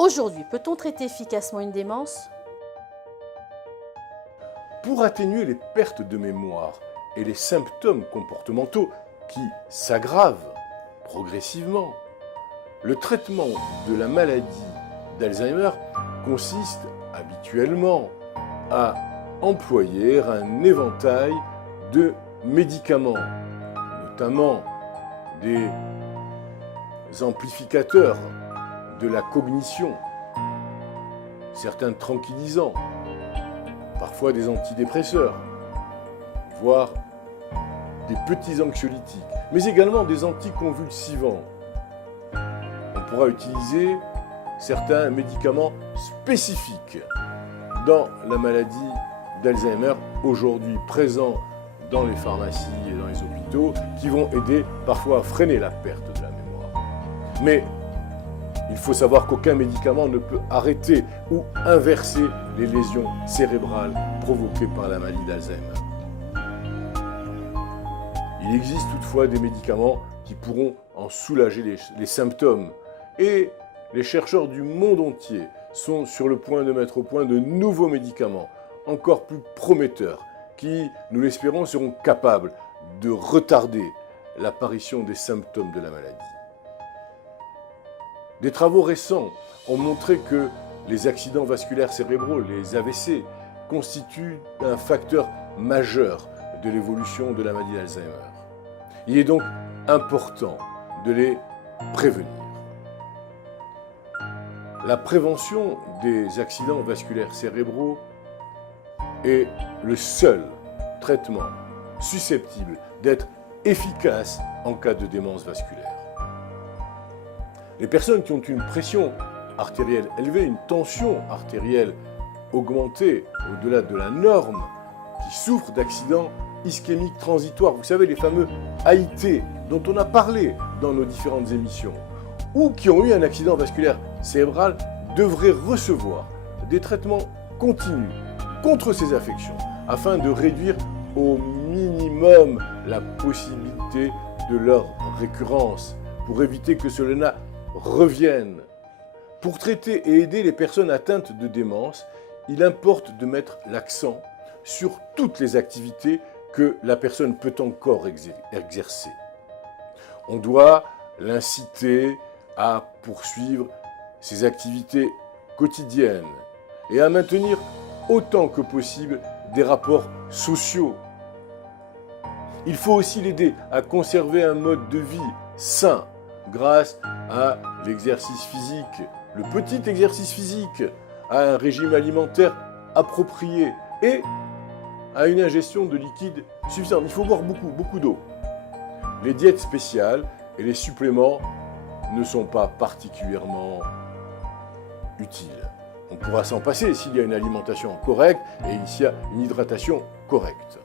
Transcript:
Aujourd'hui, peut-on traiter efficacement une démence? Pour atténuer les pertes de mémoire et les symptômes comportementaux qui s'aggravent progressivement, le traitement de la maladie d'Alzheimer consiste habituellement à employer un éventail de médicaments, notamment des amplificateurs de la cognition, certains tranquillisants, parfois des antidépresseurs, voire des petits anxiolytiques, mais également des anticonvulsivants. On pourra utiliser certains médicaments spécifiques dans la maladie d'Alzheimer, aujourd'hui présents dans les pharmacies et dans les hôpitaux, qui vont aider parfois à freiner la perte de la mémoire. Mais il faut savoir qu'aucun médicament ne peut arrêter ou inverser les lésions cérébrales provoquées par la maladie d'Alzheimer. Il existe toutefois des médicaments qui pourront en soulager les symptômes, et les chercheurs du monde entier sont sur le point de mettre au point de nouveaux médicaments encore plus prometteurs qui, nous l'espérons, seront capables de retarder l'apparition des symptômes de la maladie. Des travaux récents ont montré que les accidents vasculaires cérébraux, les AVC, constituent un facteur majeur de l'évolution de la maladie d'Alzheimer. Il est donc important de les prévenir. La prévention des accidents vasculaires cérébraux est le seul traitement susceptible d'être efficace en cas de démence vasculaire. Les personnes qui ont une pression artérielle élevée, une tension artérielle augmentée au-delà de la norme, qui souffrent d'accidents ischémiques transitoires, vous savez, les fameux AIT dont on a parlé dans nos différentes émissions, ou qui ont eu un accident vasculaire cérébral, devraient recevoir des traitements continus contre ces affections, afin de réduire au minimum la possibilité de leur récurrence, pour éviter que cela revienne. Pour traiter et aider les personnes atteintes de démence, il importe de mettre l'accent sur toutes les activités que la personne peut encore exercer. On doit l'inciter à poursuivre ses activités quotidiennes et à maintenir autant que possible des rapports sociaux. Il faut aussi l'aider à conserver un mode de vie sain grâce à l'exercice physique, le petit exercice physique, à un régime alimentaire approprié et à une ingestion de liquide suffisante. Il faut boire beaucoup d'eau. Les diètes spéciales et les suppléments ne sont pas particulièrement utiles. On pourra s'en passer s'il y a une alimentation correcte et s'il y a une hydratation correcte.